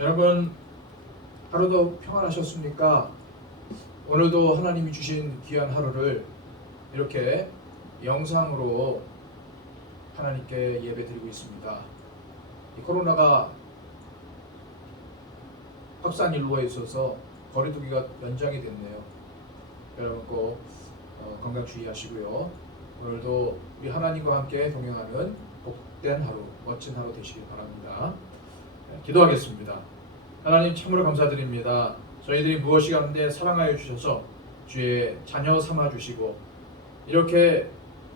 여러분, 하루도 평안하셨습니까? 오늘도 하나님이 주신 귀한 하루를 이렇게 영상으로 하나님께 예배드리고 있습니다. 이 코로나가 확산 일로에 있어서 거리두기가 연장이 됐네요. 여러분 꼭 건강 주의하시고요. 오늘도 우리 하나님과 함께 동행하는 복된 하루, 멋진 하루 되시길 바랍니다. 기도하겠습니다. 하나님 참으로 감사드립니다. 저희들이 무엇이 가운데 사랑하여 주셔서 주의 자녀 삼아 주시고 이렇게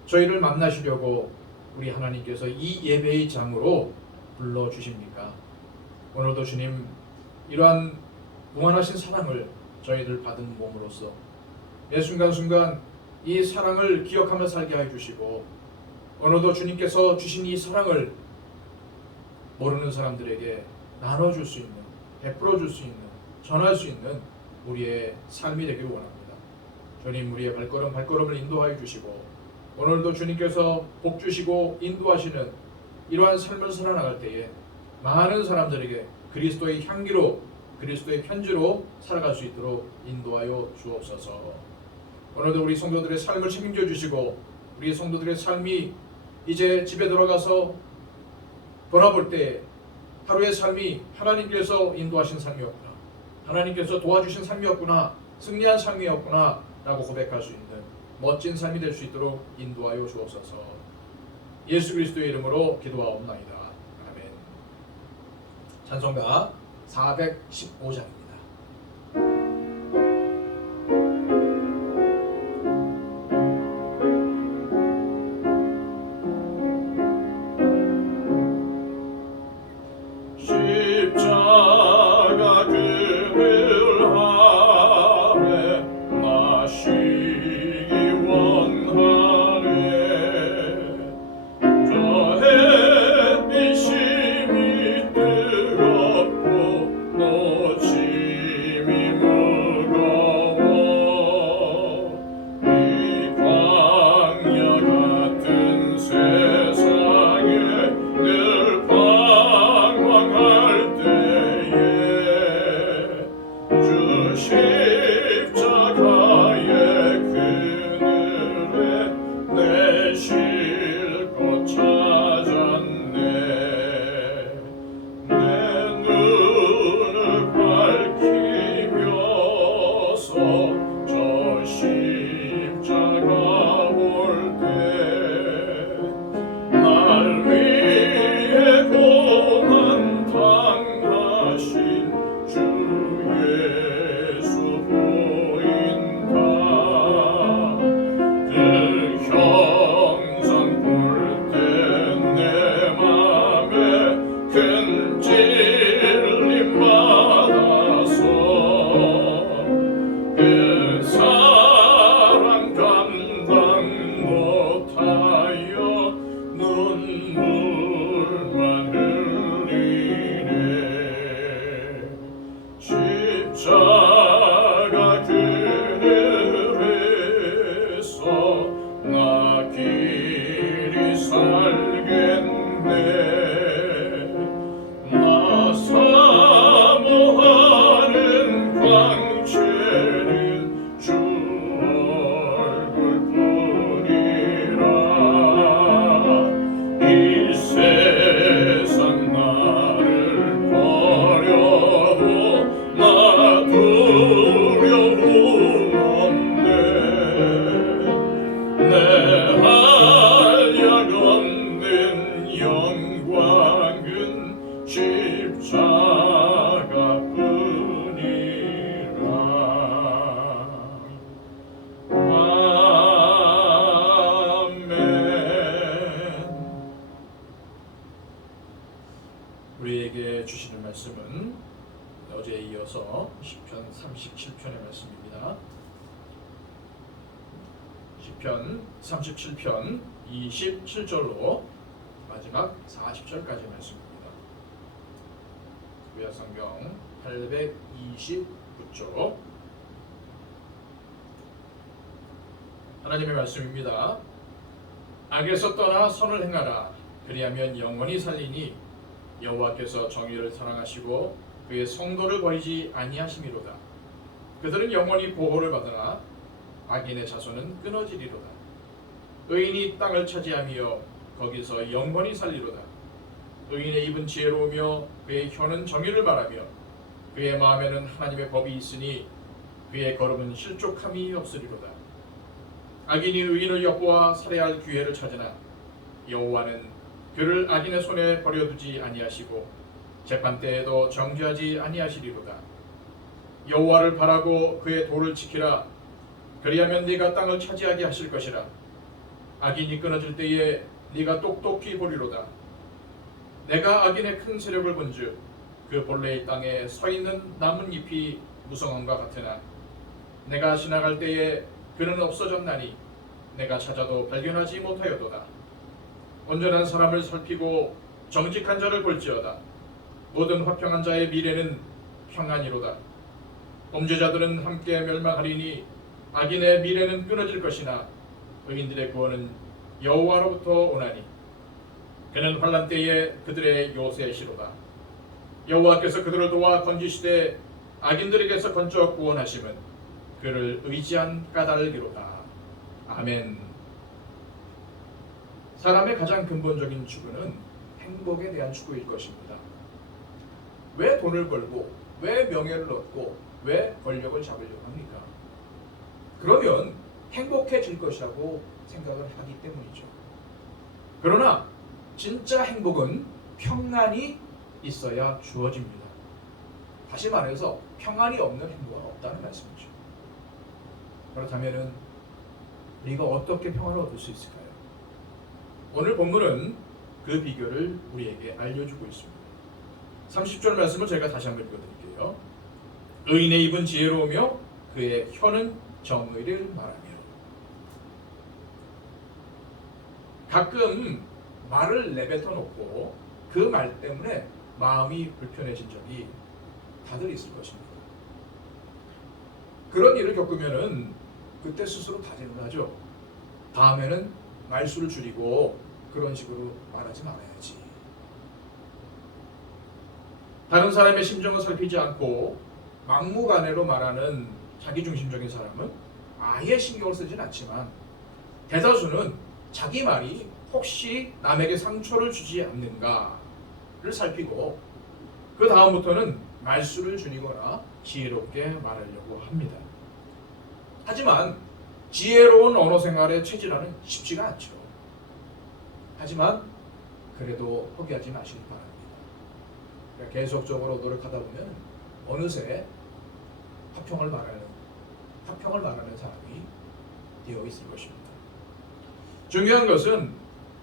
저희를 만나시려고 우리 하나님께서 이 예배의 장으로 불러 주십니까? 오늘도 주님 이러한 무한하신 사랑을 저희들 받은 몸으로써 매 순간순간 이 사랑을 기억하며 살게 해 주시고 오늘도 주님께서 주신 이 사랑을 모르는 사람들에게 나눠줄 수 있는, 베풀어 줄 수 있는, 전할 수 있는 우리의 삶이 되길 원합니다. 주님 우리의 발걸음을 인도하여 주시고 오늘도 주님께서 복 주시고 인도하시는 이러한 삶을 살아나갈 때에 많은 사람들에게 그리스도의 향기로, 그리스도의 편지로 살아갈 수 있도록 인도하여 주옵소서. 오늘도 우리 성도들의 삶을 책임져 주시고 우리 성도들의 삶이 이제 집에 들어가서 돌아볼 때 하루의 삶이 하나님께서 인도하신 삶이었구나, 하나님께서 도와주신 삶이었구나, 승리한 삶이었구나 라고 고백할 수 있는 멋진 삶이 될 수 있도록 인도하여 주옵소서. 예수 그리스도의 이름으로 기도하옵나이다. 아멘. 찬송가 415장입니다. 십자가 그늘 아래 나시기 원하네. 저 햇빛이 뜨겁고 노짐이 무거워. 이 광야 같은 세상에 늘 방황할 때에 주 십자가의 그늘에 내 쉴 곳 찾았네. 내 눈을 밝히면서 저 십자가 볼 때 날 위해 고난 당하신 주 예수 보인다. 그 형상 볼 때 내 맘에 큰 찔림 받아서 그 사랑 감당 못하여 눈물만 흘리네. 십자가 그늘에서 나 길이 살겠네. 나 사모하는 광채는 주 얼굴뿐이라. 이 세상 나를 버려도 나 두려움 없네. 내 한량 없는 영광은 십자가뿐이라. 아멘. 우리에게 주시는 말씀은 어제에 이어서 시편 37편의 말씀입니다. 시편 37편 27절로 마지막 40절까지 말씀입니다. 구약성경 829쪽 하나님의 말씀입니다. 악에서 떠나 선을 행하라. 그리하면 영원히 살리니 여호와께서 정의를 사랑하시고 그의 성도를 버리지 아니하심이로다. 그들은 영원히 보호를 받으나 악인의 자손은 끊어지리로다. 의인이 땅을 차지하며 거기서 영원히 살리로다. 의인의 입은 지혜로우며 그의 혀는 정의를 말하며 그의 마음에는 하나님의 법이 있으니 그의 걸음은 실족함이 없으리로다. 악인이 의인을 엿보아 살해할 기회를 찾으나 여호와는 그를 악인의 손에 버려두지 아니하시고 재판 때에도 정죄하지 아니하시리로다. 여호와를 바라고 그의 도를 지키라. 그리하면 네가 땅을 차지하게 하실 것이라. 악인이 끊어질 때에 네가 똑똑히 보리로다. 내가 악인의 큰 세력을 본즉 그 본래의 땅에 서 있는 나뭇잎이 무성함과 같으나 내가 지나갈 때에 그는 없어졌나니 내가 찾아도 발견하지 못하였도다. 온전한 사람을 살피고 정직한 자를 볼지어다. 모든 화평한 자의 미래는 평안이로다. 범죄자들은 함께 멸망하리니 악인의 미래는 끊어질 것이나 의인들의 구원은 여호와로부터 오나니 그는 환난 때에 그들의 요새시로다. 여호와께서 그들을 도와 건지시되 악인들에게서 건져 구원하심은 그를 의지한 까닭이로다. 아멘. 사람의 가장 근본적인 추구는 행복에 대한 추구일 것입니다. 왜 돈을 벌고 왜 명예를 얻고 왜 권력을 잡으려고 합니까? 그러면 행복해질 것이라고 생각을 하기 때문이죠. 그러나 진짜 행복은 평안이 있어야 주어집니다. 다시 말해서 평안이 없는 행복은 없다는 말씀이죠. 그렇다면 우리가 어떻게 평안을 얻을 수 있을까요? 오늘 본문은 그 비결을 우리에게 알려주고 있습니다. 30절 말씀을 제가 다시 한번 읽어드릴게요. 의인의 입은 지혜로우며 그의 혀는 정의를 말하며. 가끔 말을 내뱉어 놓고 그 말 때문에 마음이 불편해진 적이 다들 있을 것입니다. 그런 일을 겪으면은 그때 스스로 다짐을 하죠. 다음에는 말수를 줄이고 그런 식으로 말하지 말아야지. 다른 사람의 심정을 살피지 않고 막무가내로 말하는 자기중심적인 사람은 아예 신경을 쓰진 않지만 대다수는 자기 말이 혹시 남에게 상처를 주지 않는가를 살피고 그 다음부터는 말수를 줄이거나 지혜롭게 말하려고 합니다. 하지만 지혜로운 언어 생활의 체질화는 쉽지가 않죠. 하지만 그래도 포기하지 마시기 바랍니다. 그러니까 계속적으로 노력하다 보면 어느새 화평을 말하는 사람이 되어 있을 것입니다. 중요한 것은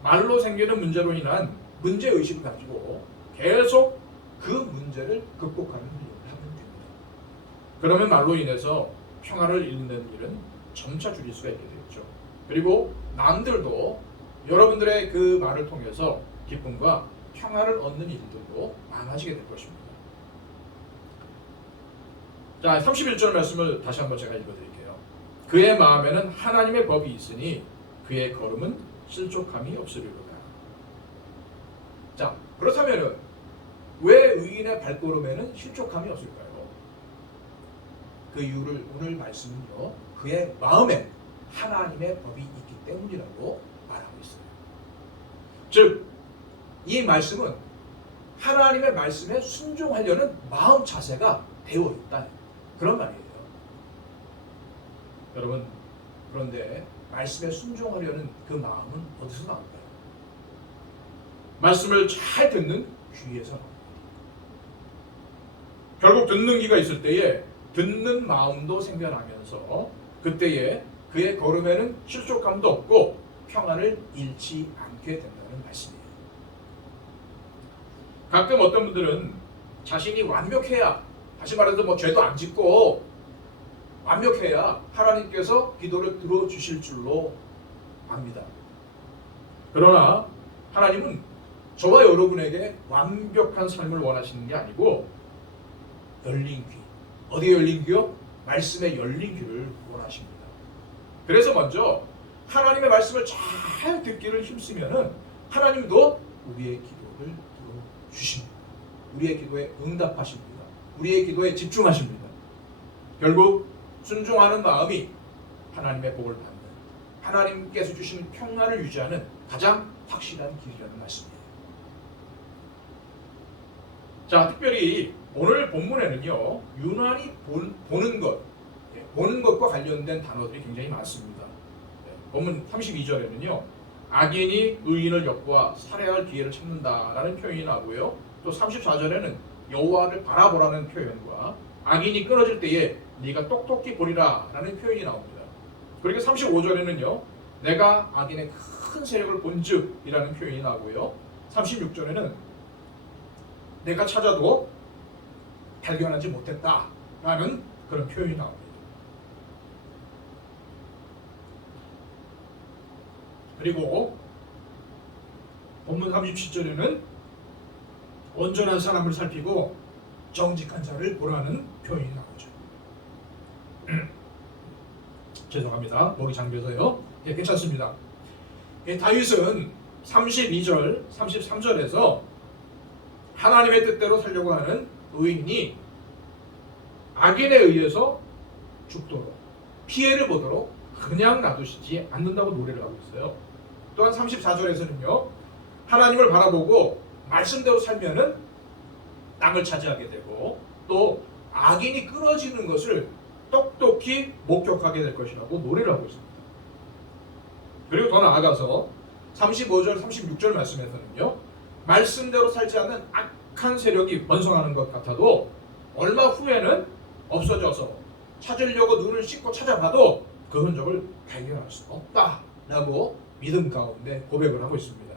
말로 생기는 문제로 인한 문제의식을 가지고 계속 그 문제를 극복하는 훈련을 하면 됩니다. 그러면 말로 인해서 평화를 잃는 일은 점차 줄일 수가 있게 되겠죠. 그리고 남들도 여러분들의 그 말을 통해서 기쁨과 평화를 얻는 일들도 많아지게 될 것입니다. 자, 31절 말씀을 다시 한번 제가 읽어드릴게요. 그의 마음에는 하나님의 법이 있으니 그의 걸음은 실족함이 없으리로다. 자, 그렇다면 왜 의인의 발걸음에는 실족함이 없을까요? 그 이유를 오늘 말씀은요, 그의 마음에 하나님의 법이 있기 때문이라고 말하고 있어요. 즉, 이 말씀은 하나님의 말씀에 순종하려는 마음 자세가 되어 있다는 그런 말이에요. 여러분, 그런데 말씀에 순종하려는 그 마음은 어디서 나올까요? 말씀을 잘 듣는 귀에서 나옵니다. 결국 듣는 귀가 있을 때에 듣는 마음도 생겨나면서 그때에 그의 걸음에는 실족감도 없고 평안을 잃지 않게 된다는 말씀이에요. 가끔 어떤 분들은 자신이 완벽해야, 다시 말해서 뭐 죄도 안 짓고 완벽해야 하나님께서 기도를 들어주실 줄로 압니다. 그러나 하나님은 저와 여러분에게 완벽한 삶을 원하시는 게 아니고 열린 귀. 어디에 열린 귀요? 말씀에 열린 귀를 원하십니다. 그래서 먼저 하나님의 말씀을 잘 듣기를 힘쓰면은 하나님도 우리의 기도를 들어주십니다. 우리의 기도에 응답하십니다. 우리의 기도에 집중하십니다. 결국 순종하는 마음이 하나님의 복을 받는, 하나님께서 주시는 평안을 유지하는 가장 확실한 길이라는 말씀이에요. 자, 특별히 오늘 본문에는요, 유난히 보는 것과 관련된 단어들이 굉장히 많습니다. 본문 32절에는요, 악인이 의인을 엿보아 살해할 기회를 찾는다라는 표현이 나오고요. 또 34절에는 여호와를 바라보라는 표현과 악인이 끊어질 때에 네가 똑똑히 보리라라는 표현이 나옵니다. 그리고 35절에는요, 내가 악인의 큰 세력을 본즉이라는 표현이 나오고요. 36절에는 내가 찾아도 발견하지 못했다라는 그런 표현이 나옵니다. 그리고 본문 37절에는 온전한 사람을 살피고 정직한 자를 보라는 표현이 나오죠. 죄송합니다. 목이 잠겨서요. 예, 괜찮습니다. 다윗은 32절, 33절에서 하나님의 뜻대로 살려고 하는 의인이 악인에 의해서 죽도록, 피해를 보도록 그냥 놔두시지 않는다고 노래를 하고 있어요. 또한 34절에서는요, 하나님을 바라보고 말씀대로 살면은 땅을 차지하게 되고, 또 악인이 끊어지는 것을 똑똑히 목격하게 될 것이라고 노래를 하고 있습니다. 그리고 더 나아가서 35절, 36절 말씀에서는요, 말씀대로 살지 않는 악한 세력이 번성하는 것 같아도 얼마 후에는 없어져서 찾으려고 눈을 씻고 찾아봐도 그 흔적을 발견할 수 없다라고 믿음 가운데 고백을 하고 있습니다.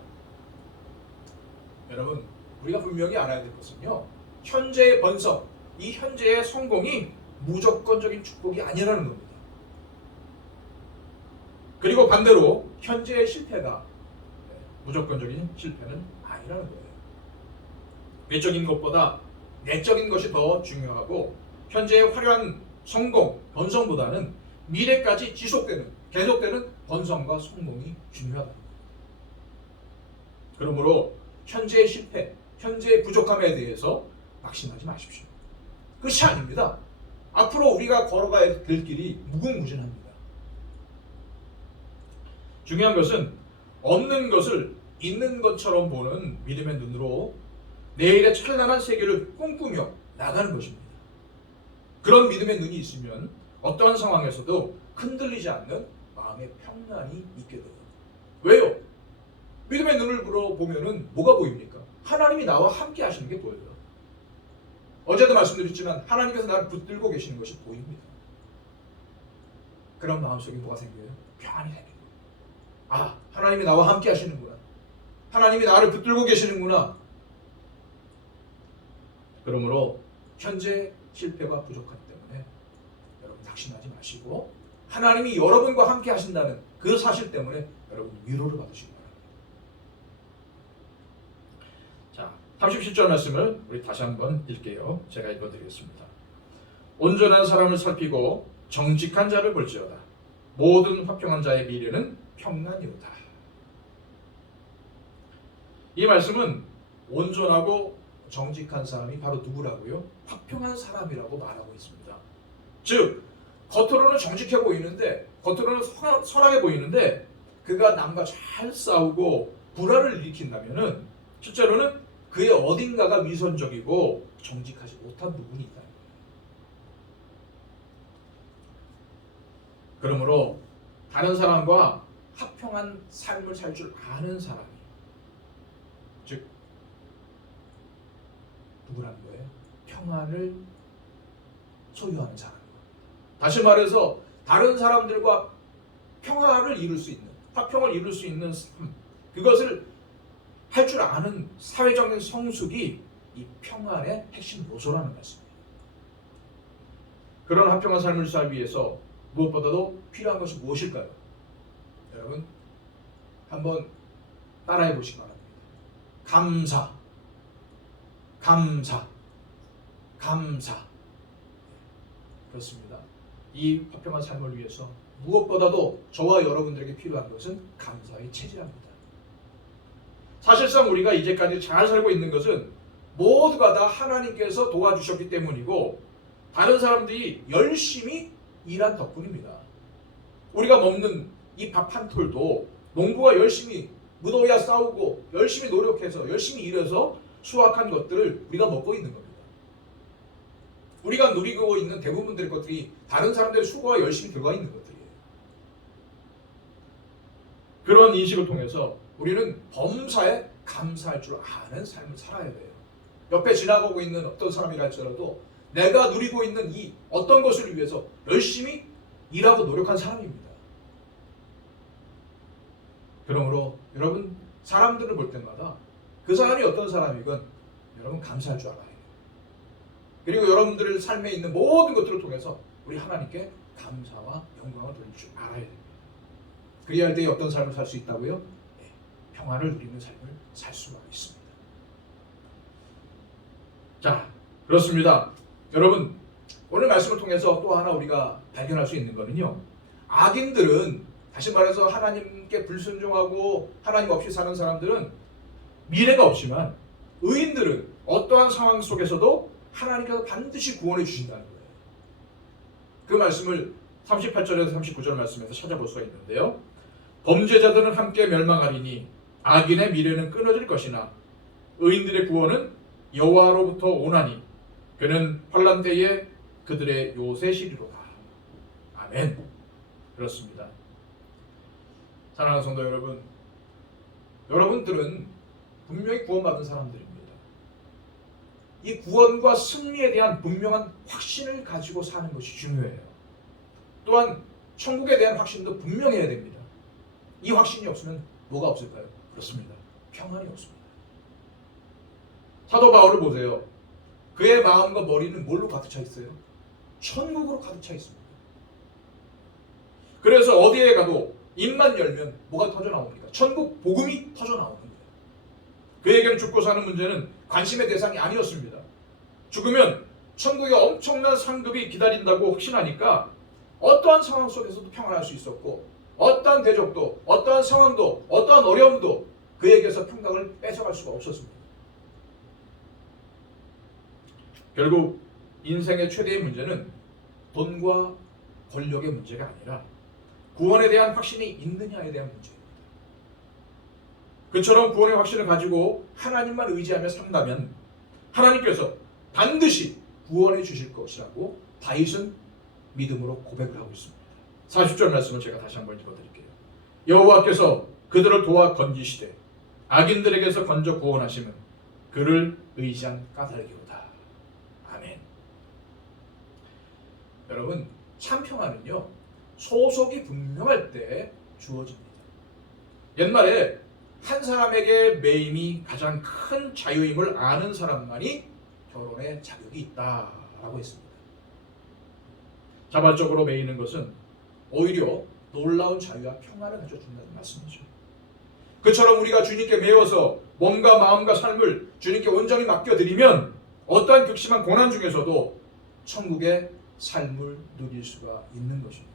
여러분, 우리가 분명히 알아야 될 것은요, 현재의 번성, 이 현재의 성공이 무조건적인 축복이 아니라는 겁니다. 그리고 반대로 현재의 실패가 무조건적인 실패는 아니라는 거예요. 외적인 것보다 내적인 것이 더 중요하고, 현재의 화려한 성공, 번성보다는 미래까지 지속되는, 계속되는 번성과 성공이 중요하다. 그러므로 현재의 실패, 현재의 부족함에 대해서 낙심하지 마십시오. 그것이 아닙니다. 앞으로 우리가 걸어가야 될 길이 무궁무진합니다. 중요한 것은 없는 것을 있는 것처럼 보는 믿음의 눈으로 내일의 찬란한 세계를 꿈꾸며 나가는 것입니다. 그런 믿음의 눈이 있으면 어떠한 상황에서도 흔들리지 않는 마음의 평안이 있게 돼요. 왜요? 믿음의 눈을 보면은 뭐가 보입니까? 하나님이 나와 함께 하시는 게 보여요. 어제도 말씀드렸지만 하나님께서 나를 붙들고 계시는 것이 보입니다. 그런 마음속에 뭐가 생겨요? 평안이 생겨요. 아, 하나님이 나와 함께 하시는구나. 하나님이 나를 붙들고 계시는구나. 그러므로 현재 실패가 부족하기 때문에 여러분 낙심하지 마시고, 하나님이 여러분과 함께 하신다는 그 사실 때문에 여러분 위로를 받으시기 바랍니다. 자, 37절 말씀을 우리 다시 한번 읽게요. 제가 읽어드리겠습니다. 온전한 사람을 살피고 정직한 자를 볼지어다. 모든 화평한 자의 미래는 평안이로다. 이 말씀은 온전하고 정직한 사람이 바로 누구라고요? 화평한 사람이라고 말하고 있습니다. 즉, 겉으로는 정직해 보이는데, 겉으로는 선하게 보이는데, 그가 남과 잘 싸우고 불화를 일으킨다면은 실제로는 그의 어딘가가 위선적이고 정직하지 못한 부분이 있다. 그러므로 다른 사람과 화평한 삶을 살 줄 아는 사람이, 즉 누구라는 거예요? 평안을 소유하는 사람. 다시 말해서 다른 사람들과 평화를 이룰 수 있는, 화평을 이룰 수 있는 삶, 그것을 할 줄 아는 사회적인 성숙이 이 평안의 핵심 요소라는 말씀입니다. 그런 화평한 삶을 살기 위해서 무엇보다도 필요한 것이 무엇일까요? 여러분, 한번 따라해 보시기 바랍니다. 감사, 감사, 감사. 그렇습니다. 이 화평한 삶을 위해서 무엇보다도 저와 여러분들에게 필요한 것은 감사의 체질입니다. 사실상 우리가 이제까지 잘 살고 있는 것은 모두가 다 하나님께서 도와주셨기 때문이고 다른 사람들이 열심히 일한 덕분입니다. 우리가 먹는 이 밥 한 톨도 농부가 열심히 무더위와 싸우고 열심히 노력해서 열심히 일해서 수확한 것들을 우리가 먹고 있는 겁니다. 우리가 누리고 있는 대부분의 것들이 다른 사람들의 수고가 열심히 들어가 있는 것들이에요. 그런 인식을 통해서 우리는 범사에 감사할 줄 아는 삶을 살아야 돼요. 옆에 지나가고 있는 어떤 사람이라 할지라도 내가 누리고 있는 이 어떤 것을 위해서 열심히 일하고 노력한 사람입니다. 그러므로 여러분 사람들을 볼 때마다 그 사람이 어떤 사람이건 여러분 감사할 줄 알아야 해요. 그리고 여러분들의 삶에 있는 모든 것들을 통해서 우리 하나님께 감사와 영광을 돌릴 줄 알아야 됩니다. 그래야 할 때 어떤 삶을 살 수 있다고요? 네, 평안을 누리는 삶을 살 수가 있습니다. 자, 그렇습니다. 여러분 오늘 말씀을 통해서 또 하나 우리가 발견할 수 있는 것은요, 악인들은 다시 말해서 하나님께 불순종하고 하나님 없이 사는 사람들은 미래가 없지만 의인들은 어떠한 상황 속에서도 하나님께서 반드시 구원해 주신다는 거예요. 그 말씀을 38절에서 39절 말씀에서 찾아볼 수가 있는데요. 범죄자들은 함께 멸망하리니 악인의 미래는 끊어질 것이나 의인들의 구원은 여호와로부터 오나니 그는 환난 때에 그들의 요새시리로다. 아멘. 그렇습니다. 사랑하는 성도 여러분, 여러분들은 분명히 구원받은 사람들입니다. 이 구원과 승리에 대한 분명한 확신을 가지고 사는 것이 중요해요. 또한 천국에 대한 확신도 분명해야 됩니다. 이 확신이 없으면 뭐가 없을까요? 그렇습니다. 평안이 없습니다. 사도 바울을 보세요. 그의 마음과 머리는 뭘로 가득 차 있어요? 천국으로 가득 차 있습니다. 그래서 어디에 가도 입만 열면 뭐가 터져 나옵니까? 천국 복음이 터져 나오는 거예요. 그에게는 죽고 사는 문제는 관심의 대상이 아니었습니다. 죽으면 천국에 엄청난 상급이 기다린다고 확신하니까 어떠한 상황 속에서도 평안할 수 있었고 어떠한 대적도 어떠한 상황도 어떠한 어려움도 그에게서 평강을 뺏어갈 수가 없었습니다. 결국 인생의 최대의 문제는 돈과 권력의 문제가 아니라 구원에 대한 확신이 있느냐에 대한 문제입니다. 그처럼 구원의 확신을 가지고 하나님만 의지하며 산다면 하나님께서 반드시 구원해 주실 것이라고 다윗은 믿음으로 고백을 하고 있습니다. 40절 말씀을 제가 다시 한번 읽어드릴게요. 여호와께서 그들을 도와 건지시되 악인들에게서 건져 구원하시면 그를 의지한 까닭이로다. 아멘. 여러분 참 평안은요 소속이 분명할 때 주어집니다. 옛말에 한 사람에게 매임이 가장 큰 자유임을 아는 사람만이 결혼에 자격이 있다라고 했습니다. 자발적으로 매이는 것은 오히려 놀라운 자유와 평안을 가져준다는 말씀이죠. 그처럼 우리가 주님께 매워서 몸과 마음과 삶을 주님께 온전히 맡겨드리면 어떠한 극심한 고난 중에서도 천국의 삶을 누릴 수가 있는 것입니다.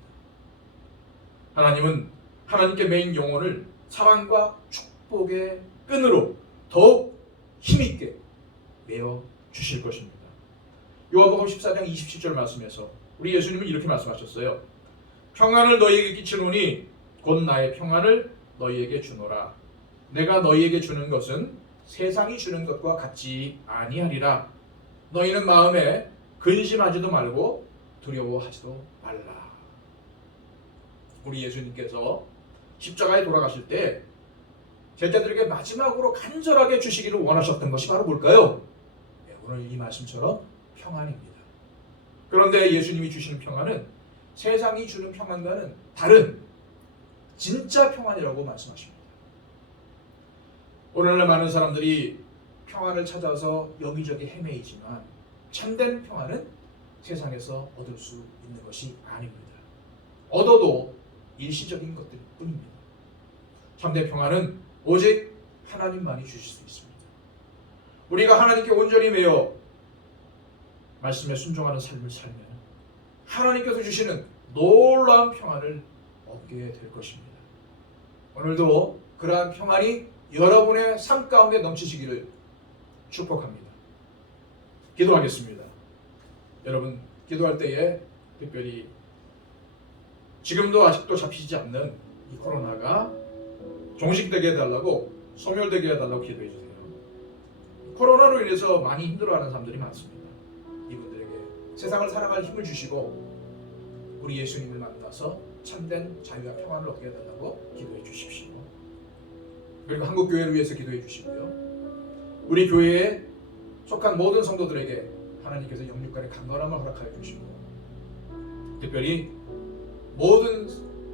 하나님은 하나님께 매인 영혼을 사랑과 축복의 끈으로 더욱 힘있게 메어 주실 것입니다. 요한복음 14장 27절 말씀에서 우리 예수님은 이렇게 말씀하셨어요. 평안을 너희에게 끼치노니 곧 나의 평안을 너희에게 주노라. 내가 너희에게 주는 것은 세상이 주는 것과 같지 아니하리라. 너희는 마음에 근심하지도 말고 두려워하지도 말라. 우리 예수님께서 십자가에 돌아가실 때 제자들에게 마지막으로 간절하게 주시기를 원하셨던 것이 바로 뭘까요? 네, 오늘 이 말씀처럼 평안입니다. 그런데 예수님이 주시는 평안은 세상이 주는 평안과는 다른 진짜 평안이라고 말씀하십니다. 오늘날 많은 사람들이 평안을 찾아서 여기저기 헤매이지만 참된 평안은 세상에서 얻을 수 있는 것이 아닙니다. 얻어도 일시적인 것들 뿐입니다. 참된 평안은 오직 하나님만이 주실 수 있습니다. 우리가 하나님께 온전히 매여 말씀에 순종하는 삶을 살면 하나님께서 주시는 놀라운 평안을 얻게 될 것입니다. 오늘도 그러한 평안이 여러분의 삶 가운데 넘치시기를 축복합니다. 기도하겠습니다. 여러분 기도할 때에 특별히 지금도 아직도 잡히지 않는 이 코로나가 종식되게 해달라고, 소멸되게 해달라고 기도해 주세요. 코로나로 인해서 많이 힘들어하는 사람들이 많습니다. 이분들에게 세상을 살아갈 힘을 주시고 우리 예수님을 만나서 참된 자유와 평안을 얻게 해달라고 기도해 주십시오. 그리고 한국 교회를 위해서 기도해 주시고요. 우리 교회에 속한 모든 성도들에게 하나님께서 영육간의 강건함을 허락하여 주시고, 특별히 모든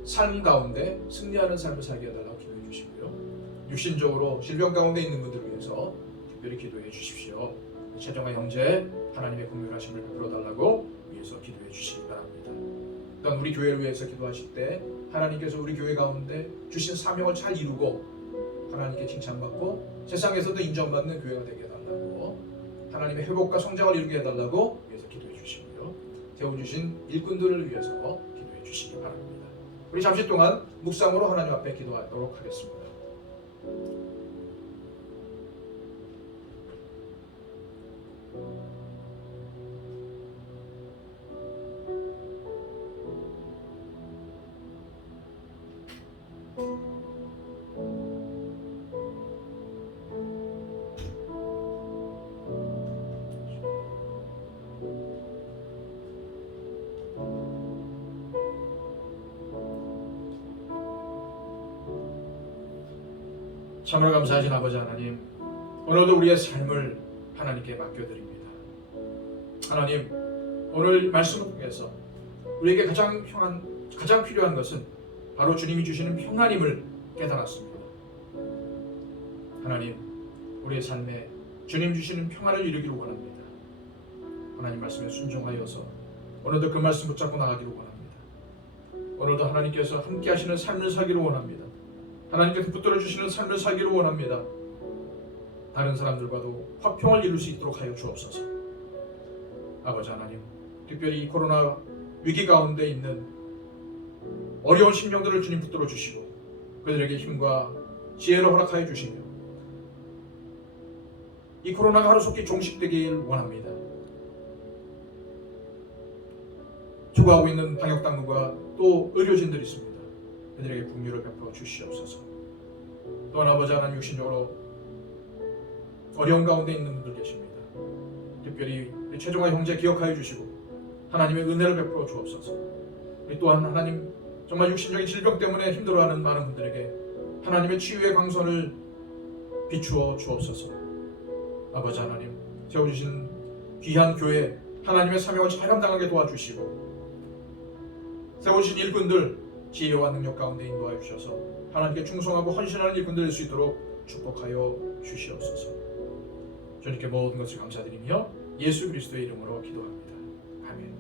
삶 가운데 승리하는 삶을 살게 해달라고 기도해 주시고요. 육신적으로 질병 가운데 있는 분들을 위해서 특별히 기도해 주십시오. 최정아 형제 하나님의 긍휼하심을 베풀어 달라고 위해서 기도해 주시기 바랍니다. 또한 우리 교회를 위해서 기도하실 때 하나님께서 우리 교회 가운데 주신 사명을 잘 이루고 하나님께 칭찬받고 세상에서도 인정받는 교회가 되게 해달라고, 하나님의 회복과 성장을 이루게 해달라고 위해서 기도해 주시고요. 세워주신 일꾼들을 위해서 기도해 주시기 바랍니다. 우리 잠시 동안 묵상으로 하나님 앞에 기도하도록 하겠습니다. 참으로 감사하신 아버지 하나님, 오늘도 우리의 삶을 하나님께 맡겨드립니다. 하나님, 오늘 말씀을 통해서 우리에게 가장 필요한 것은 바로 주님이 주시는 평안임을 깨달았습니다. 하나님, 우리의 삶에 주님 주시는 평안을 이루기를 원합니다. 하나님 말씀에 순종하여서 오늘도 그 말씀 붙잡고 나가기를 원합니다. 오늘도 하나님께서 함께 하시는 삶을 살기를 원합니다. 하나님께서 붙들어 주시는 삶을 살기를 원합니다. 다른 사람들과도 화평을 이룰 수 있도록 하여 주옵소서. 아버지 하나님, 특별히 이 코로나 위기 가운데 있는 어려운 심령들을 주님 붙들어 주시고 그들에게 힘과 지혜를 허락하여 주시며 이 코로나가 하루속히 종식되길 원합니다. 수고하고 있는 방역당국과 또 의료진들이 있습니다. 그들에게 긍휼을 베풀어 주시옵소서. 또한 아버지 하나님, 육신적으로 어려운 가운데 있는 분들 계십니다. 특별히 우리 최종화 형제 기억하여 주시고 하나님의 은혜를 베풀어 주옵소서. 우리 또한 하나님, 정말 육신적인 질병 때문에 힘들어하는 많은 분들에게 하나님의 치유의 광선을 비추어 주옵소서. 아버지 하나님, 세워주신 귀한 교회 하나님의 사명을 잘 감당하게 도와주시고 세워주신 일꾼들 지혜와 능력 가운데 인도하여 주셔서 하나님께 충성하고 헌신하는 일꾼들 될 수 있도록 축복하여 주시옵소서. 주님께 모든 것을 감사드리며 예수 그리스도의 이름으로 기도합니다. 아멘.